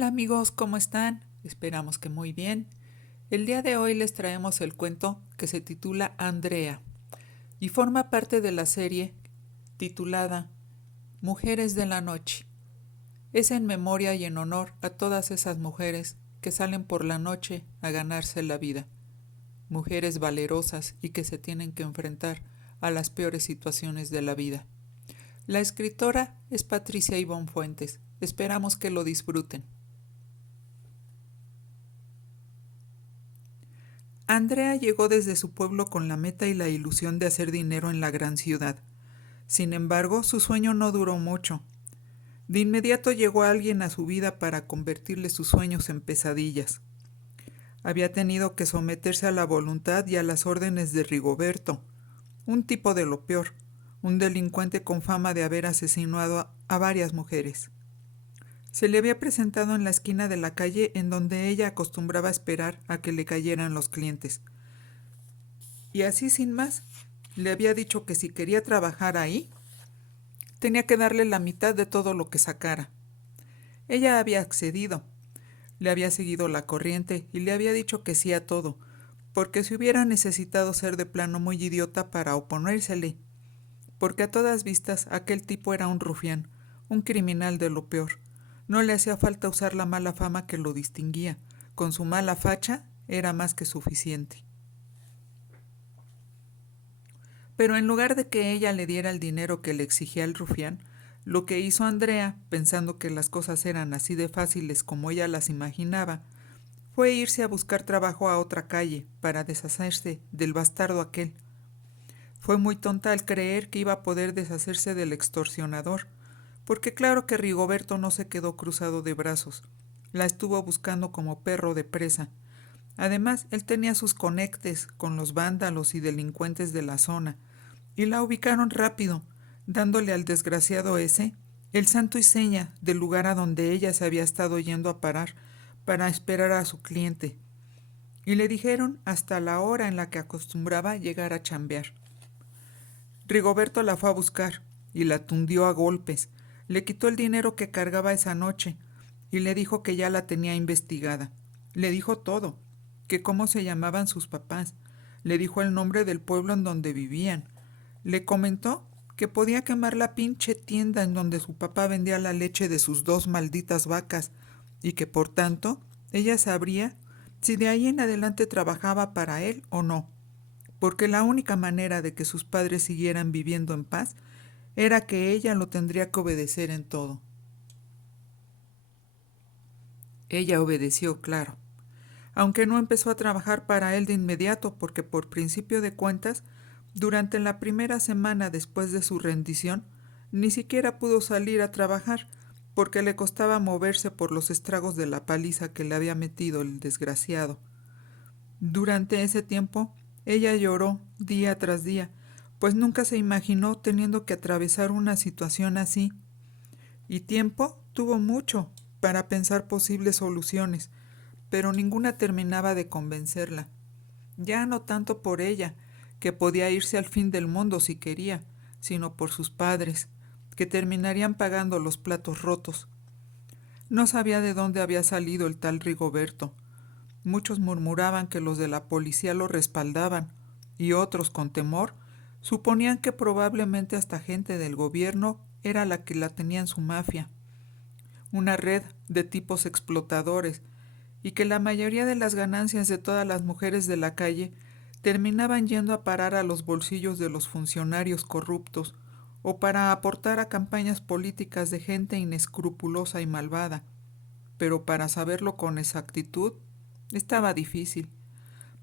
Hola amigos, ¿cómo están? Esperamos que muy bien. El día de hoy les traemos el cuento que se titula Andrea y forma parte de la serie titulada Mujeres de la Noche. Es en memoria y en honor a todas esas mujeres que salen por la noche a ganarse la vida. Mujeres valerosas y que se tienen que enfrentar a las peores situaciones de la vida. La escritora es Patricia Ivonne Fuentes. Esperamos que lo disfruten. Andrea llegó desde su pueblo con la meta y la ilusión de hacer dinero en la gran ciudad. Sin embargo, su sueño no duró mucho. De inmediato llegó alguien a su vida para convertirle sus sueños en pesadillas. Había tenido que someterse a la voluntad y a las órdenes de Rigoberto, un tipo de lo peor, un delincuente con fama de haber asesinado a varias mujeres. Se le había presentado en la esquina de la calle en donde ella acostumbraba esperar a que le cayeran los clientes. Y así sin más, le había dicho que si quería trabajar ahí, tenía que darle la mitad de todo lo que sacara. Ella había accedido, le había seguido la corriente y le había dicho que sí a todo, porque si hubiera necesitado ser de plano muy idiota para oponérsele, porque a todas vistas aquel tipo era un rufián, un criminal de lo peor. No le hacía falta usar la mala fama que lo distinguía, con su mala facha era más que suficiente. Pero en lugar de que ella le diera el dinero que le exigía el rufián, lo que hizo Andrea, pensando que las cosas eran así de fáciles como ella las imaginaba, fue irse a buscar trabajo a otra calle para deshacerse del bastardo aquel. Fue muy tonta al creer que iba a poder deshacerse del extorsionador, porque claro que Rigoberto no se quedó cruzado de brazos. La estuvo buscando como perro de presa. Además, él tenía sus conectes con los vándalos y delincuentes de la zona, y la ubicaron rápido, dándole al desgraciado ese el santo y seña del lugar a donde ella se había estado yendo a parar para esperar a su cliente, y le dijeron hasta la hora en la que acostumbraba llegar a chambear. Rigoberto la fue a buscar y la tundió a golpes, le quitó el dinero que cargaba esa noche y le dijo que ya la tenía investigada. Le dijo todo, que cómo se llamaban sus papás, le dijo el nombre del pueblo en donde vivían, le comentó que podía quemar la pinche tienda en donde su papá vendía la leche de sus 2 malditas vacas y que por tanto ella sabría si de ahí en adelante trabajaba para él o no, porque la única manera de que sus padres siguieran viviendo en paz era que ella lo tendría que obedecer en todo. Ella obedeció, claro, aunque no empezó a trabajar para él de inmediato porque por principio de cuentas, durante la primera semana después de su rendición, ni siquiera pudo salir a trabajar porque le costaba moverse por los estragos de la paliza que le había metido el desgraciado. Durante ese tiempo, ella lloró día tras día, pues nunca se imaginó teniendo que atravesar una situación así. Y tiempo tuvo mucho para pensar posibles soluciones, pero ninguna terminaba de convencerla. Ya no tanto por ella, que podía irse al fin del mundo si quería, sino por sus padres, que terminarían pagando los platos rotos. No sabía de dónde había salido el tal Rigoberto. Muchos murmuraban que los de la policía lo respaldaban, y otros, con temor, suponían que probablemente hasta gente del gobierno era la que la tenía en su mafia, una red de tipos explotadores, y que la mayoría de las ganancias de todas las mujeres de la calle terminaban yendo a parar a los bolsillos de los funcionarios corruptos o para aportar a campañas políticas de gente inescrupulosa y malvada. Pero para saberlo con exactitud estaba difícil.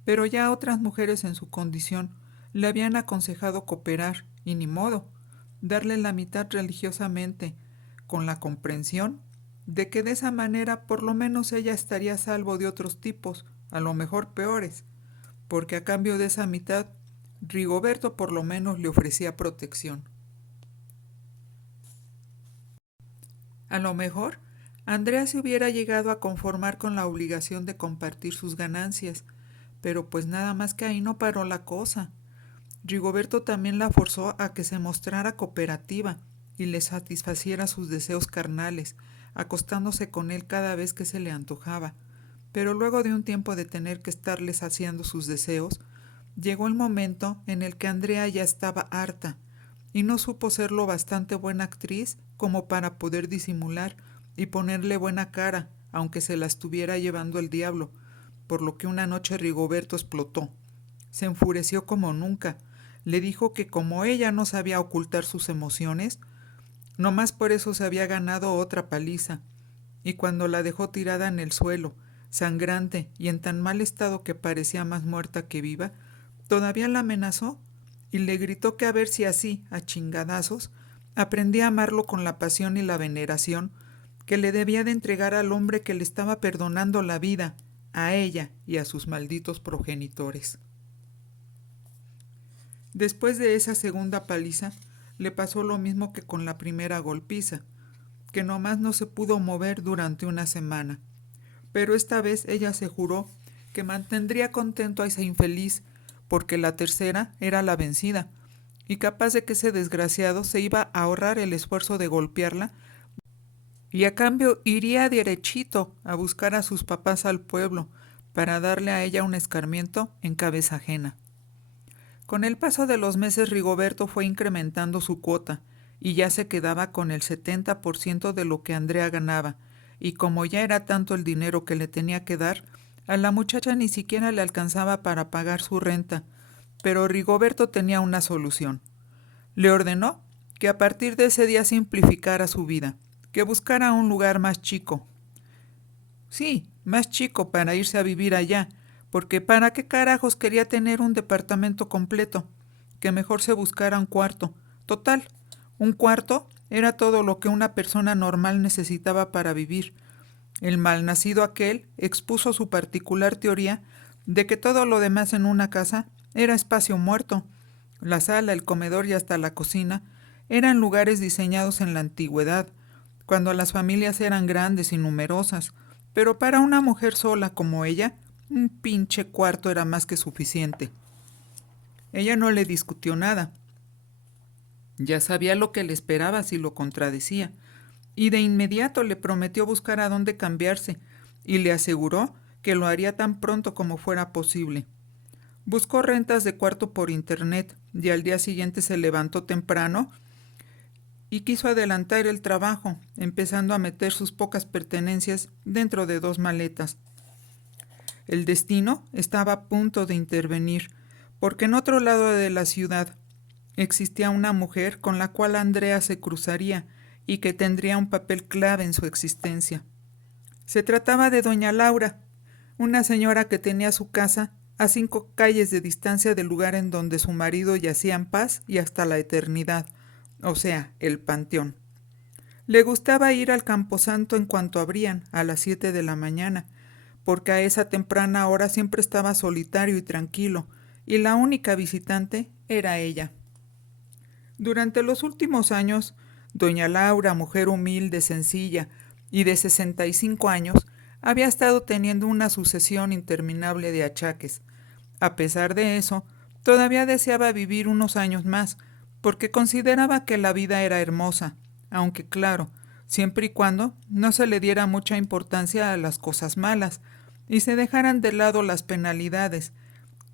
Pero ya otras mujeres en su condición le habían aconsejado cooperar, y ni modo, darle la mitad religiosamente, con la comprensión de que de esa manera por lo menos ella estaría a salvo de otros tipos, a lo mejor peores, porque a cambio de esa mitad, Rigoberto por lo menos le ofrecía protección. A lo mejor, Andrea se hubiera llegado a conformar con la obligación de compartir sus ganancias, pero pues nada más que ahí no paró la cosa. Rigoberto también la forzó a que se mostrara cooperativa y le satisfaciera sus deseos carnales, acostándose con él cada vez que se le antojaba, pero luego de un tiempo de tener que estarle saciando sus deseos, llegó el momento en el que Andrea ya estaba harta y no supo ser lo bastante buena actriz como para poder disimular y ponerle buena cara, aunque se la estuviera llevando el diablo, por lo que una noche Rigoberto explotó. Se enfureció como nunca, le dijo que como ella no sabía ocultar sus emociones, nomás por eso se había ganado otra paliza, y cuando la dejó tirada en el suelo, sangrante y en tan mal estado que parecía más muerta que viva, todavía la amenazó y le gritó que a ver si así, a chingadazos, aprendía a amarlo con la pasión y la veneración que le debía de entregar al hombre que le estaba perdonando la vida, a ella y a sus malditos progenitores. Después de esa segunda paliza, le pasó lo mismo que con la primera golpiza, que nomás no se pudo mover durante una semana. Pero esta vez ella se juró que mantendría contento a esa infeliz, porque la tercera era la vencida, y capaz de que ese desgraciado se iba a ahorrar el esfuerzo de golpearla, y a cambio iría derechito a buscar a sus papás al pueblo, para darle a ella un escarmiento en cabeza ajena. Con el paso de los meses Rigoberto fue incrementando su cuota, y ya se quedaba con el 70% de lo que Andrea ganaba, y como ya era tanto el dinero que le tenía que dar, a la muchacha ni siquiera le alcanzaba para pagar su renta, pero Rigoberto tenía una solución. Le ordenó que a partir de ese día simplificara su vida, que buscara un lugar más chico. Sí, más chico para irse a vivir allá, porque ¿para qué carajos quería tener un departamento completo? Que mejor se buscara un cuarto. Total, un cuarto era todo lo que una persona normal necesitaba para vivir. El malnacido aquel expuso su particular teoría de que todo lo demás en una casa era espacio muerto. La sala, el comedor y hasta la cocina eran lugares diseñados en la antigüedad, cuando las familias eran grandes y numerosas, pero para una mujer sola como ella, un pinche cuarto era más que suficiente. Ella no le discutió nada. Ya sabía lo que le esperaba si lo contradecía, y de inmediato le prometió buscar a dónde cambiarse, y le aseguró que lo haría tan pronto como fuera posible. Buscó rentas de cuarto por internet, y al día siguiente se levantó temprano y quiso adelantar el trabajo, empezando a meter sus pocas pertenencias dentro de 2 maletas. El destino estaba a punto de intervenir, porque en otro lado de la ciudad existía una mujer con la cual Andrea se cruzaría y que tendría un papel clave en su existencia. Se trataba de doña Laura, una señora que tenía su casa a 5 calles de distancia del lugar en donde su marido yacía en paz y hasta la eternidad, o sea, el panteón. Le gustaba ir al camposanto en cuanto abrían, a las 7 de la mañana, porque a esa temprana hora siempre estaba solitario y tranquilo, y la única visitante era ella. Durante los últimos años, doña Laura, mujer humilde, sencilla y de 65 años, había estado teniendo una sucesión interminable de achaques. A pesar de eso, todavía deseaba vivir unos años más, porque consideraba que la vida era hermosa, aunque claro, siempre y cuando no se le diera mucha importancia a las cosas malas, y se dejaran de lado las penalidades,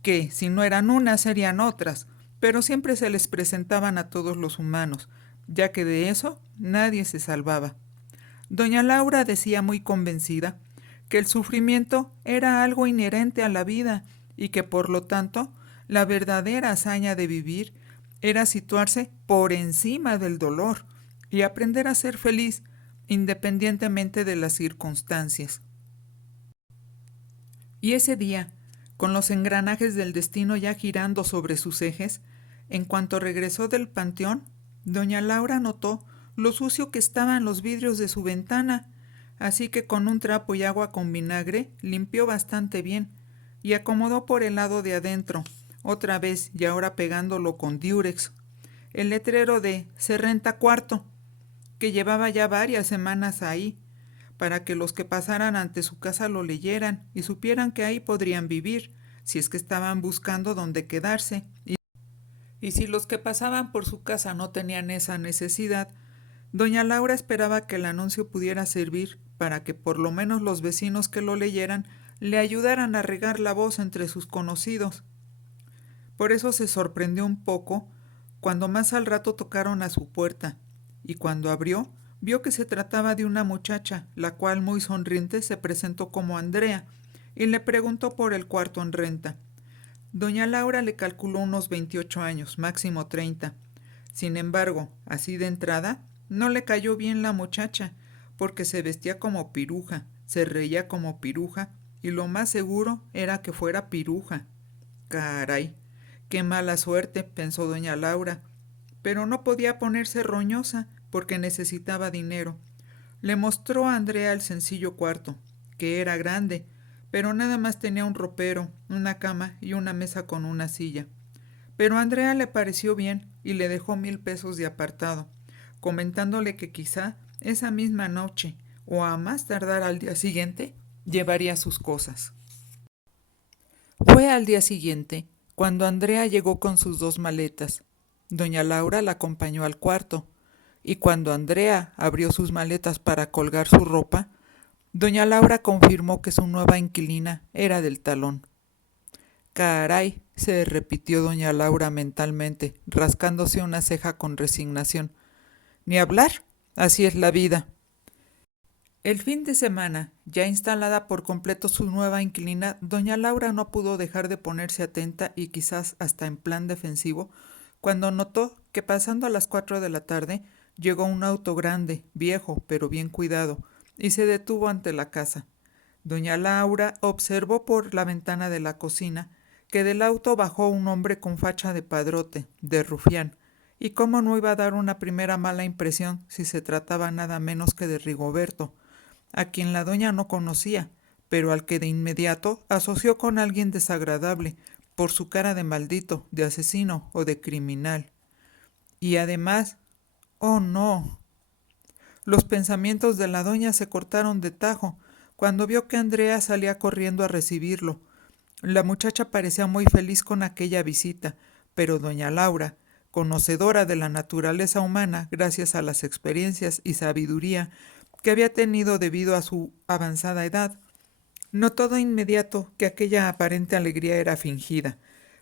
que, si no eran unas, serían otras, pero siempre se les presentaban a todos los humanos, ya que de eso nadie se salvaba. Doña Laura decía muy convencida que el sufrimiento era algo inherente a la vida y que por lo tanto la verdadera hazaña de vivir era situarse por encima del dolor y aprender a ser feliz independientemente de las circunstancias. Y ese día, con los engranajes del destino ya girando sobre sus ejes, en cuanto regresó del panteón, doña Laura notó lo sucio que estaban los vidrios de su ventana, así que con un trapo y agua con vinagre limpió bastante bien y acomodó por el lado de adentro, otra vez y ahora pegándolo con diurex, el letrero de "Se renta cuarto", que llevaba ya varias semanas ahí, para que los que pasaran ante su casa lo leyeran y supieran que ahí podrían vivir, si es que estaban buscando dónde quedarse. Y si los que pasaban por su casa no tenían esa necesidad, Doña Laura esperaba que el anuncio pudiera servir para que por lo menos los vecinos que lo leyeran le ayudaran a regar la voz entre sus conocidos. Por eso se sorprendió un poco cuando más al rato tocaron a su puerta, y cuando abrió, vio que se trataba de una muchacha, la cual muy sonriente se presentó como Andrea, y le preguntó por el cuarto en renta. Doña Laura le calculó unos 28 años, máximo 30. Sin embargo, así de entrada, no le cayó bien la muchacha, porque se vestía como piruja, se reía como piruja, y lo más seguro era que fuera piruja. Caray, qué mala suerte, pensó doña Laura, pero no podía ponerse roñosa porque necesitaba dinero. Le mostró a Andrea el sencillo cuarto, que era grande, pero nada más tenía un ropero, una cama y una mesa con una silla. Pero a Andrea le pareció bien y le dejó 1,000 pesos de apartado, comentándole que quizá esa misma noche o a más tardar al día siguiente llevaría sus cosas. Fue al día siguiente cuando Andrea llegó con sus 2 maletas. Doña Laura la acompañó al cuarto, y cuando Andrea abrió sus maletas para colgar su ropa, doña Laura confirmó que su nueva inquilina era del talón. Caray, se repitió doña Laura mentalmente, rascándose una ceja con resignación. Ni hablar, así es la vida. El fin de semana, ya instalada por completo su nueva inquilina, doña Laura no pudo dejar de ponerse atenta y quizás hasta en plan defensivo, cuando notó que pasando a las 4 de la tarde llegó un auto grande, viejo, pero bien cuidado, y se detuvo ante la casa. Doña Laura observó por la ventana de la cocina que del auto bajó un hombre con facha de padrote, de rufián, y cómo no iba a dar una primera mala impresión si se trataba nada menos que de Rigoberto, a quien la doña no conocía, pero al que de inmediato asoció con alguien desagradable, por su cara de maldito, de asesino o de criminal. Y además, oh no, los pensamientos de la doña se cortaron de tajo cuando vio que Andrea salía corriendo a recibirlo. La muchacha parecía muy feliz con aquella visita, pero doña Laura, conocedora de la naturaleza humana gracias a las experiencias y sabiduría que había tenido debido a su avanzada edad, notó de inmediato que aquella aparente alegría era fingida.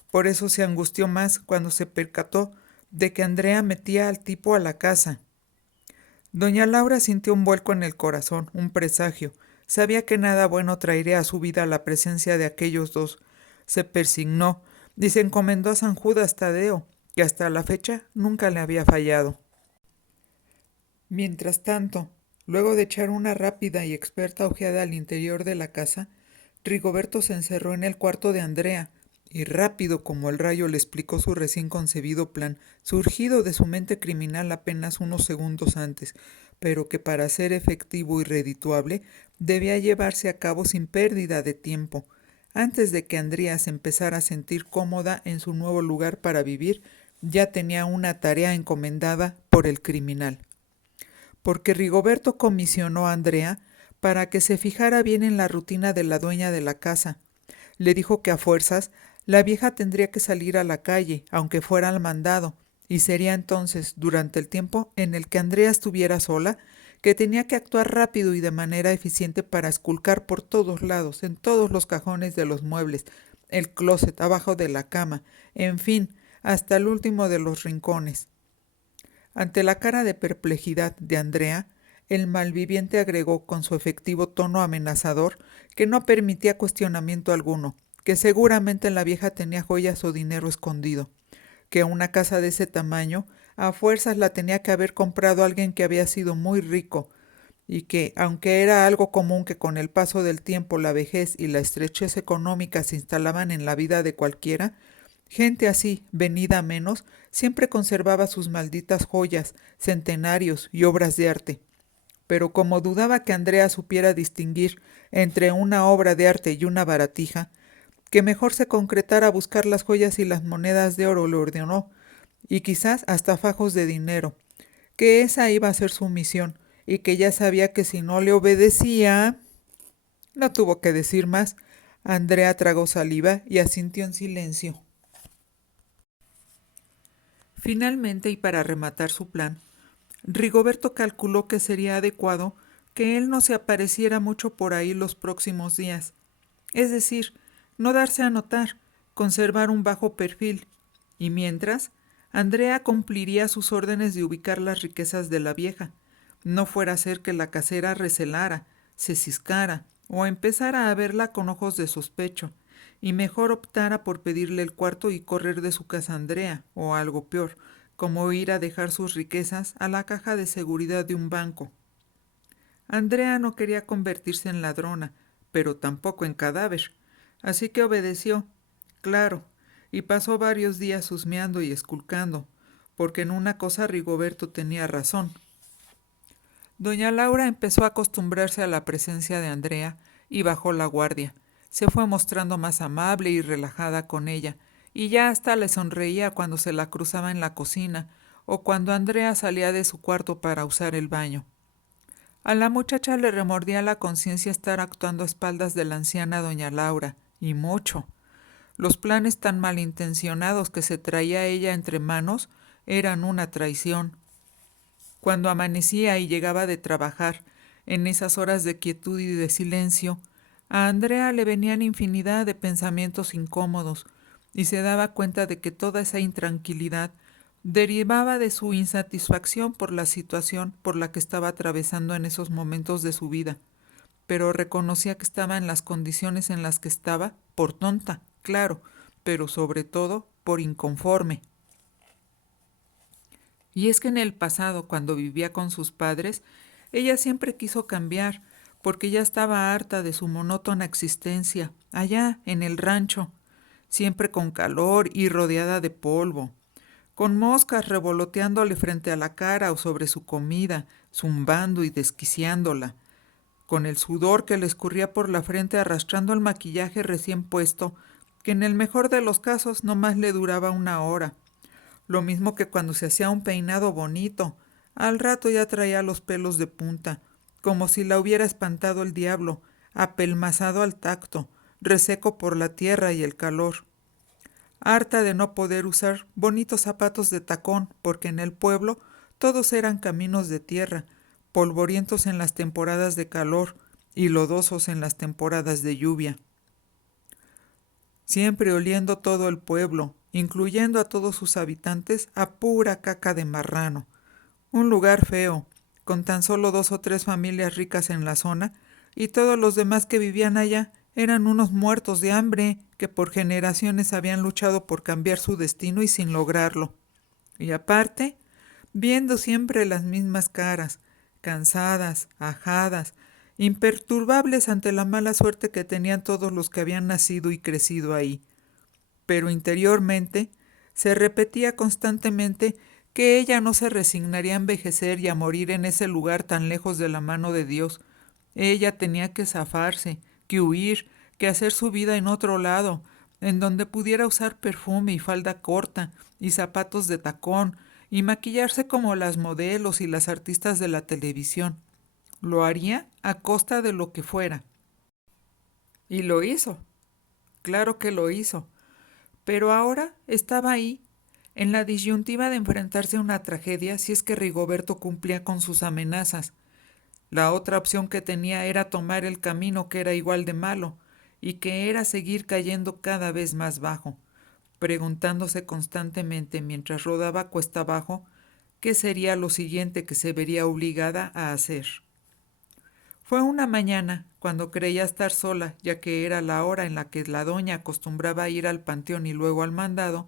Por eso se angustió más cuando se percató de que Andrea metía al tipo a la casa. Doña Laura sintió un vuelco en el corazón, un presagio. Sabía que nada bueno traería a su vida la presencia de aquellos dos. Se persignó y se encomendó a San Judas Tadeo, que hasta la fecha nunca le había fallado. Mientras tanto, luego de echar una rápida y experta ojeada al interior de la casa, Rigoberto se encerró en el cuarto de Andrea, y rápido como el rayo le explicó su recién concebido plan, surgido de su mente criminal apenas unos segundos antes, pero que para ser efectivo y redituable debía llevarse a cabo sin pérdida de tiempo. Antes de que Andrea se empezara a sentir cómoda en su nuevo lugar para vivir, ya tenía una tarea encomendada por el criminal. Porque Rigoberto comisionó a Andrea para que se fijara bien en la rutina de la dueña de la casa. Le dijo que a fuerzas la vieja tendría que salir a la calle, aunque fuera al mandado, y sería entonces, durante el tiempo en el que Andrea estuviera sola, que tenía que actuar rápido y de manera eficiente para esculcar por todos lados, en todos los cajones de los muebles, el closet, abajo de la cama, en fin, hasta el último de los rincones. Ante la cara de perplejidad de Andrea, el malviviente agregó con su efectivo tono amenazador que no permitía cuestionamiento alguno, que seguramente la vieja tenía joyas o dinero escondido, que una casa de ese tamaño a fuerzas la tenía que haber comprado alguien que había sido muy rico, y que, aunque era algo común que con el paso del tiempo la vejez y la estrechez económica se instalaban en la vida de cualquiera, gente así, venida a menos, siempre conservaba sus malditas joyas, centenarios y obras de arte. Pero como dudaba que Andrea supiera distinguir entre una obra de arte y una baratija, que mejor se concretara a buscar las joyas y las monedas de oro, le ordenó, y quizás hasta fajos de dinero, que esa iba a ser su misión, y que ya sabía que si no le obedecía... No tuvo que decir más. Andrea tragó saliva y asintió en silencio. Finalmente, y para rematar su plan, Rigoberto calculó que sería adecuado que él no se apareciera mucho por ahí los próximos días, es decir, no darse a notar, conservar un bajo perfil, y mientras, Andrea cumpliría sus órdenes de ubicar las riquezas de la vieja. No fuera a ser que la casera recelara, se ciscara o empezara a verla con ojos de sospecho, y mejor optara por pedirle el cuarto y correr de su casa a Andrea, o algo peor, como ir a dejar sus riquezas a la caja de seguridad de un banco. Andrea no quería convertirse en ladrona, pero tampoco en cadáver, así que obedeció, claro, y pasó varios días husmeando y esculcando, porque en una cosa Rigoberto tenía razón. Doña Laura empezó a acostumbrarse a la presencia de Andrea y bajó la guardia. Se fue mostrando más amable y relajada con ella, y ya hasta le sonreía cuando se la cruzaba en la cocina o cuando Andrea salía de su cuarto para usar el baño. A la muchacha le remordía la conciencia estar actuando a espaldas de la anciana doña Laura, y mucho. Los planes tan malintencionados que se traía ella entre manos eran una traición. Cuando amanecía y llegaba de trabajar, en esas horas de quietud y de silencio, a Andrea le venían infinidad de pensamientos incómodos, y se daba cuenta de que toda esa intranquilidad derivaba de su insatisfacción por la situación por la que estaba atravesando en esos momentos de su vida, pero reconocía que estaba en las condiciones en las que estaba por tonta, claro, pero sobre todo por inconforme. Y es que en el pasado, cuando vivía con sus padres, ella siempre quiso cambiar, porque ya estaba harta de su monótona existencia, allá en el rancho, siempre con calor y rodeada de polvo, con moscas revoloteándole frente a la cara o sobre su comida, zumbando y desquiciándola, con el sudor que le escurría por la frente arrastrando el maquillaje recién puesto, que en el mejor de los casos no más le duraba una hora. Lo mismo que cuando se hacía un peinado bonito, al rato ya traía los pelos de punta, como si la hubiera espantado el diablo, apelmazado al tacto, reseco por la tierra y el calor. Harta de no poder usar bonitos zapatos de tacón, porque en el pueblo todos eran caminos de tierra, polvorientos en las temporadas de calor y lodosos en las temporadas de lluvia. Siempre oliendo todo el pueblo, incluyendo a todos sus habitantes, a pura caca de marrano. Un lugar feo, con tan solo 2 o 3 familias ricas en la zona, y todos los demás que vivían allá eran unos muertos de hambre que por generaciones habían luchado por cambiar su destino y sin lograrlo. Y aparte, viendo siempre las mismas caras, cansadas, ajadas, imperturbables ante la mala suerte que tenían todos los que habían nacido y crecido ahí. Pero interiormente se repetía constantemente que ella no se resignaría a envejecer y a morir en ese lugar tan lejos de la mano de Dios. Ella tenía que zafarse, que huir, que hacer su vida en otro lado, en donde pudiera usar perfume y falda corta, y zapatos de tacón, y maquillarse como las modelos y las artistas de la televisión. Lo haría a costa de lo que fuera. Y lo hizo. Claro que lo hizo. Pero ahora estaba ahí, en la disyuntiva de enfrentarse a una tragedia si es que Rigoberto cumplía con sus amenazas. La otra opción que tenía era tomar el camino que era igual de malo, y que era seguir cayendo cada vez más bajo, preguntándose constantemente mientras rodaba cuesta abajo qué sería lo siguiente que se vería obligada a hacer. Fue una mañana, cuando creía estar sola, ya que era la hora en la que la doña acostumbraba ir al panteón y luego al mandado,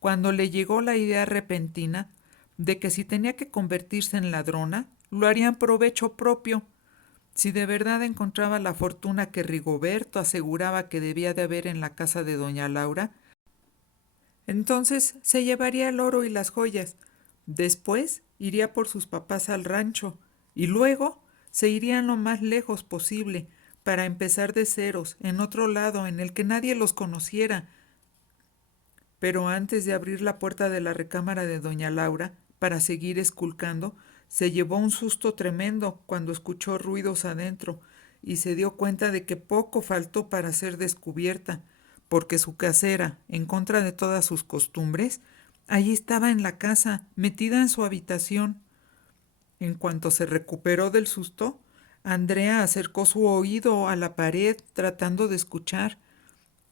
cuando le llegó la idea repentina de que si tenía que convertirse en ladrona, lo haría en provecho propio. Si de verdad encontraba la fortuna que Rigoberto aseguraba que debía de haber en la casa de doña Laura, entonces se llevaría el oro y las joyas. Después iría por sus papás al rancho y luego se irían lo más lejos posible para empezar de ceros en otro lado en el que nadie los conociera. Pero antes de abrir la puerta de la recámara de doña Laura para seguir esculcando, se llevó un susto tremendo cuando escuchó ruidos adentro y se dio cuenta de que poco faltó para ser descubierta, porque su casera, en contra de todas sus costumbres, allí estaba en la casa, metida en su habitación. En cuanto se recuperó del susto, Andrea acercó su oído a la pared tratando de escuchar.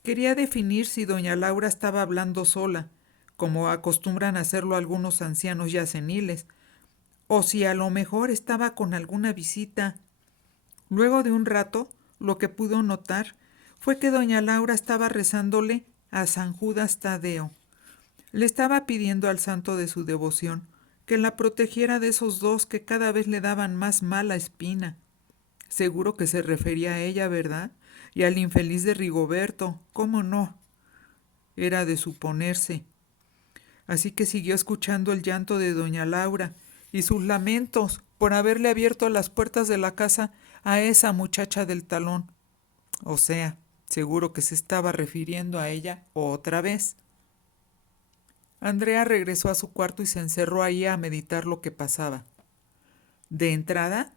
Quería definir si doña Laura estaba hablando sola, como acostumbran hacerlo algunos ancianos ya seniles, o si a lo mejor estaba con alguna visita. Luego de un rato, lo que pudo notar fue que doña Laura estaba rezándole a San Judas Tadeo. Le estaba pidiendo al santo de su devoción que la protegiera de esos dos que cada vez le daban más mala espina. Seguro que se refería a ella, ¿verdad? Y al infeliz de Rigoberto, ¿cómo no? Era de suponerse. Así que siguió escuchando el llanto de doña Laura y sus lamentos por haberle abierto las puertas de la casa a esa muchacha del talón. O sea, seguro que se estaba refiriendo a ella otra vez. Andrea regresó a su cuarto y se encerró ahí a meditar lo que pasaba. De entrada,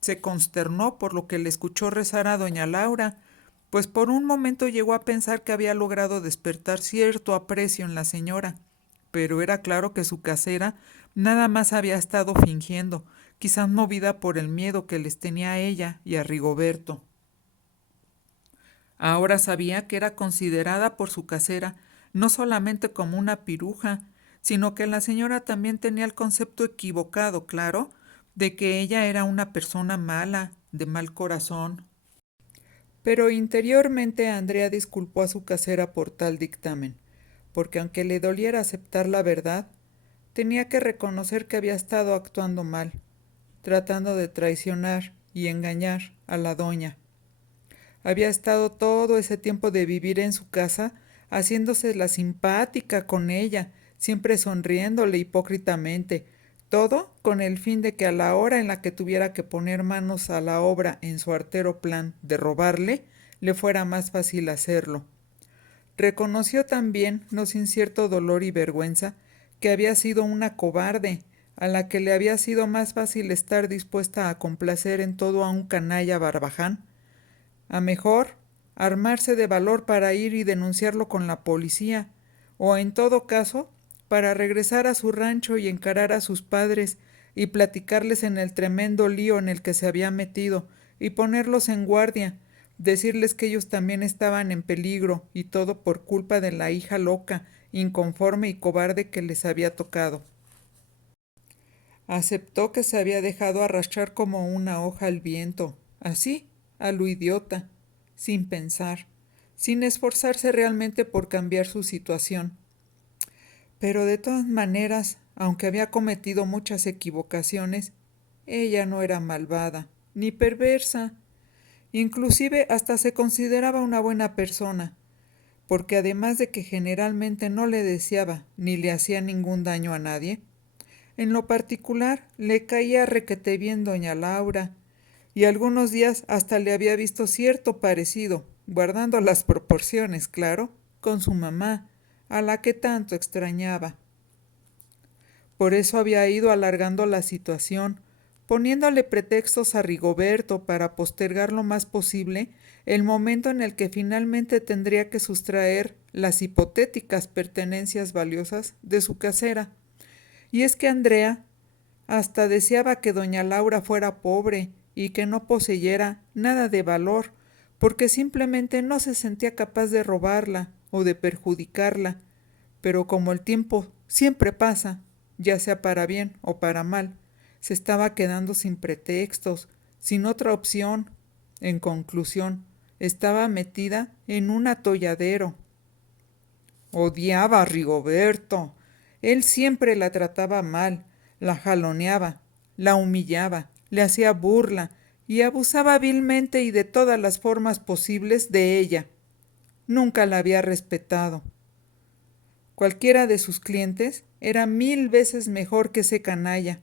se consternó por lo que le escuchó rezar a doña Laura, pues por un momento llegó a pensar que había logrado despertar cierto aprecio en la señora, pero era claro que su casera nada más había estado fingiendo, quizás movida por el miedo que les tenía a ella y a Rigoberto. Ahora sabía que era considerada por su casera no solamente como una piruja, sino que la señora también tenía el concepto equivocado, claro, de que ella era una persona mala, de mal corazón. Pero interiormente Andrea disculpó a su casera por tal dictamen, porque aunque le doliera aceptar la verdad, tenía que reconocer que había estado actuando mal, tratando de traicionar y engañar a la doña. Había estado todo ese tiempo de vivir en su casa haciéndose la simpática con ella, siempre sonriéndole hipócritamente, todo con el fin de que a la hora en la que tuviera que poner manos a la obra en su artero plan de robarle, le fuera más fácil hacerlo. Reconoció también, no sin cierto dolor y vergüenza, que había sido una cobarde, a la que le había sido más fácil estar dispuesta a complacer en todo a un canalla barbaján, a mejor armarse de valor para ir y denunciarlo con la policía, o en todo caso, para regresar a su rancho y encarar a sus padres y platicarles en el tremendo lío en el que se había metido y ponerlos en guardia, decirles que ellos también estaban en peligro y todo por culpa de la hija loca, inconforme y cobarde que les había tocado. Aceptó que se había dejado arrastrar como una hoja al viento, así, a lo idiota, sin pensar, sin esforzarse realmente por cambiar su situación. Pero de todas maneras, aunque había cometido muchas equivocaciones, ella no era malvada, ni perversa. Inclusive hasta se consideraba una buena persona, porque además de que generalmente no le deseaba ni le hacía ningún daño a nadie, en lo particular le caía requete bien doña Laura, y algunos días hasta le había visto cierto parecido, guardando las proporciones, claro, con su mamá, a la que tanto extrañaba. Por eso había ido alargando la situación, poniéndole pretextos a Rigoberto para postergar lo más posible el momento en el que finalmente tendría que sustraer las hipotéticas pertenencias valiosas de su casera. Y es que Andrea hasta deseaba que doña Laura fuera pobre y que no poseyera nada de valor, porque simplemente no se sentía capaz de robarla o de perjudicarla. Pero como el tiempo siempre pasa, ya sea para bien o para mal, se estaba quedando sin pretextos, sin otra opción. En conclusión, estaba metida en un atolladero. Odiaba a Rigoberto. Él siempre la trataba mal, la jaloneaba, la humillaba, le hacía burla y abusaba vilmente y de todas las formas posibles de ella. Nunca la había respetado. Cualquiera de sus clientes era 1000 veces mejor que ese canalla.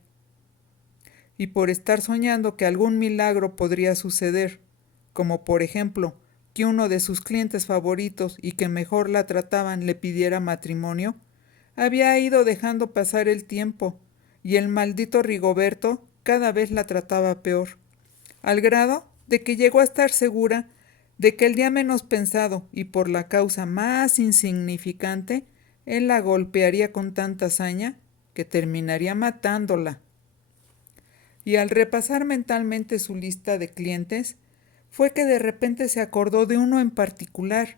Y por estar soñando que algún milagro podría suceder, como por ejemplo que uno de sus clientes favoritos y que mejor la trataban le pidiera matrimonio, había ido dejando pasar el tiempo, y el maldito Rigoberto cada vez la trataba peor, al grado de que llegó a estar segura de que el día menos pensado y por la causa más insignificante, él la golpearía con tanta hazaña que terminaría matándola. y al repasar mentalmente su lista de clientes, fue que de repente se acordó de uno en particular,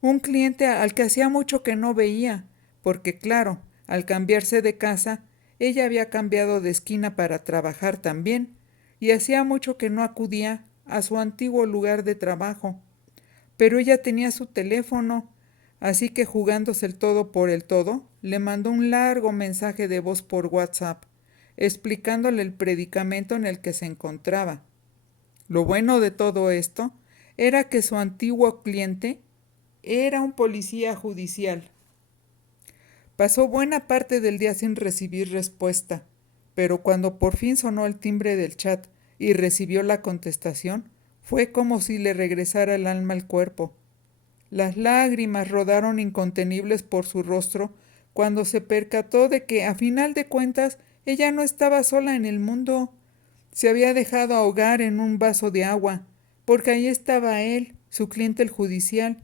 un cliente al que hacía mucho que no veía, porque claro, al cambiarse de casa, ella había cambiado de esquina para trabajar también, y hacía mucho que no acudía a su antiguo lugar de trabajo. Pero ella tenía su teléfono, así que jugándose el todo por el todo, le mandó un largo mensaje de voz por WhatsApp, explicándole el predicamento en el que se encontraba. Lo bueno de todo esto era que su antiguo cliente era un policía judicial. Pasó buena parte del día sin recibir respuesta, pero cuando por fin sonó el timbre del chat y recibió la contestación, fue como si le regresara el alma al cuerpo. Las lágrimas rodaron incontenibles por su rostro cuando se percató de que, a final de cuentas, ella no estaba sola en el mundo. Se había dejado ahogar en un vaso de agua, porque ahí estaba él, su cliente el judicial,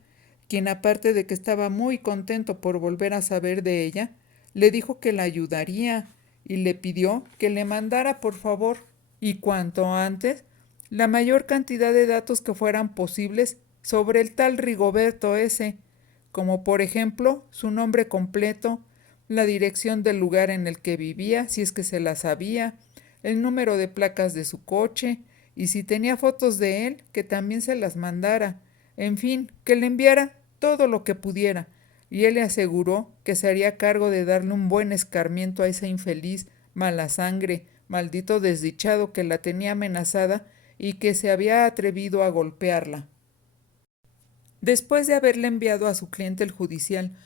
quien, aparte de que estaba muy contento por volver a saber de ella, le dijo que la ayudaría y le pidió que le mandara por favor, y cuanto antes, la mayor cantidad de datos que fueran posibles sobre el tal Rigoberto S., como por ejemplo su nombre completo, la dirección del lugar en el que vivía, si es que se la sabía, el número de placas de su coche, y si tenía fotos de él, que también se las mandara. En fin, que le enviara todo lo que pudiera, y él le aseguró que se haría cargo de darle un buen escarmiento a esa infeliz, mala sangre, maldito desdichado que la tenía amenazada y que se había atrevido a golpearla. Después de haberle enviado a su cliente el judicial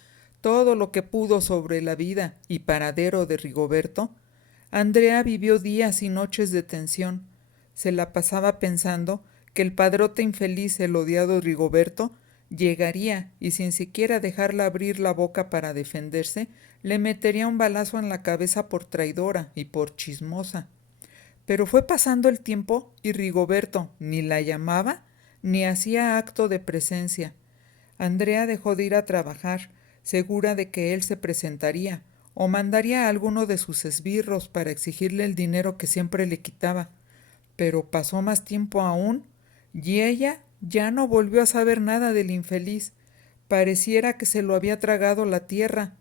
todo lo que pudo sobre la vida y paradero de Rigoberto, Andrea vivió días y noches de tensión. Se la pasaba pensando que el padrote infeliz, el odiado Rigoberto, llegaría y sin siquiera dejarla abrir la boca para defenderse, le metería un balazo en la cabeza por traidora y por chismosa. Pero fue pasando el tiempo y Rigoberto ni la llamaba ni hacía acto de presencia. Andrea dejó de ir a trabajar, segura de que él se presentaría, o mandaría a alguno de sus esbirros para exigirle el dinero que siempre le quitaba. Pero pasó más tiempo aún, y ella ya no volvió a saber nada del infeliz. Pareciera que se lo había tragado la tierra.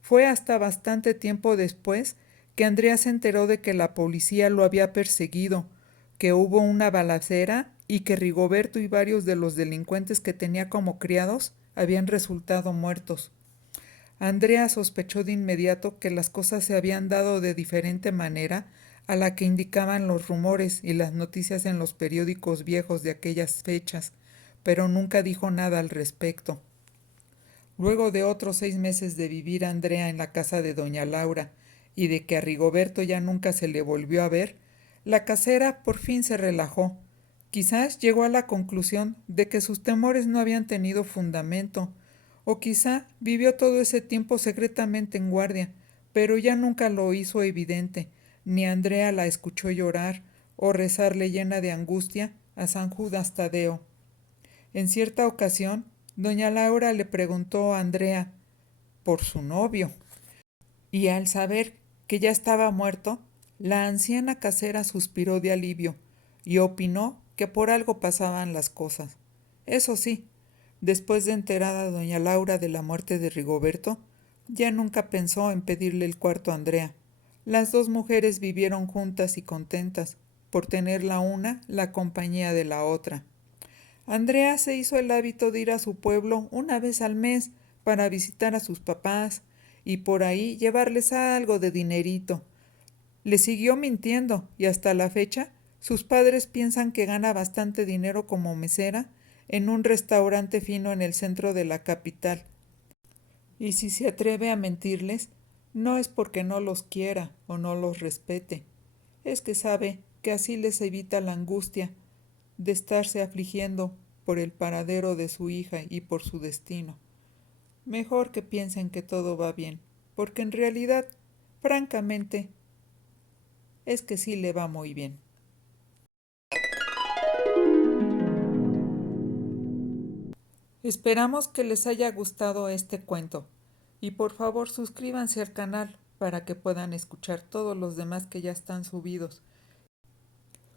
Fue hasta bastante tiempo después que Andrea se enteró de que la policía lo había perseguido, que hubo una balacera y que Rigoberto y varios de los delincuentes que tenía como criados habían resultado muertos. Andrea sospechó de inmediato que las cosas se habían dado de diferente manera a la que indicaban los rumores y las noticias en los periódicos viejos de aquellas fechas, pero nunca dijo nada al respecto. Luego de otros 6 meses de vivir Andrea en la casa de doña Laura y de que a Rigoberto ya nunca se le volvió a ver, la casera por fin se relajó. Quizás llegó a la conclusión de que sus temores no habían tenido fundamento, o quizá vivió todo ese tiempo secretamente en guardia, pero ya nunca lo hizo evidente, ni Andrea la escuchó llorar o rezarle llena de angustia a San Judas Tadeo. En cierta ocasión, doña Laura le preguntó a Andrea por su novio, y al saber que ya estaba muerto, la anciana casera suspiró de alivio y opinó que por algo pasaban las cosas. Eso sí, después de enterada doña Laura de la muerte de Rigoberto, ya nunca pensó en pedirle el cuarto a Andrea. Las dos mujeres vivieron juntas y contentas, por tener la una la compañía de la otra. Andrea se hizo el hábito de ir a su pueblo una vez al mes para visitar a sus papás y por ahí llevarles algo de dinerito. Le siguió mintiendo y hasta la fecha sus padres piensan que gana bastante dinero como mesera en un restaurante fino en el centro de la capital. Y si se atreve a mentirles, no es porque no los quiera o no los respete, es que sabe que así les evita la angustia de estarse afligiendo por el paradero de su hija y por su destino. Mejor que piensen que todo va bien, porque en realidad, francamente, es que sí le va muy bien. Esperamos que les haya gustado este cuento y por favor suscríbanse al canal para que puedan escuchar todos los demás que ya están subidos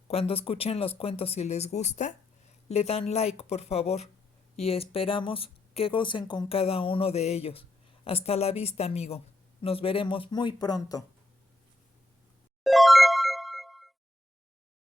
Cuando escuchen los cuentos si les gusta, le dan like, por favor, y esperamos que gocen con cada uno de ellos. Hasta la vista, amigo. Nos veremos muy pronto.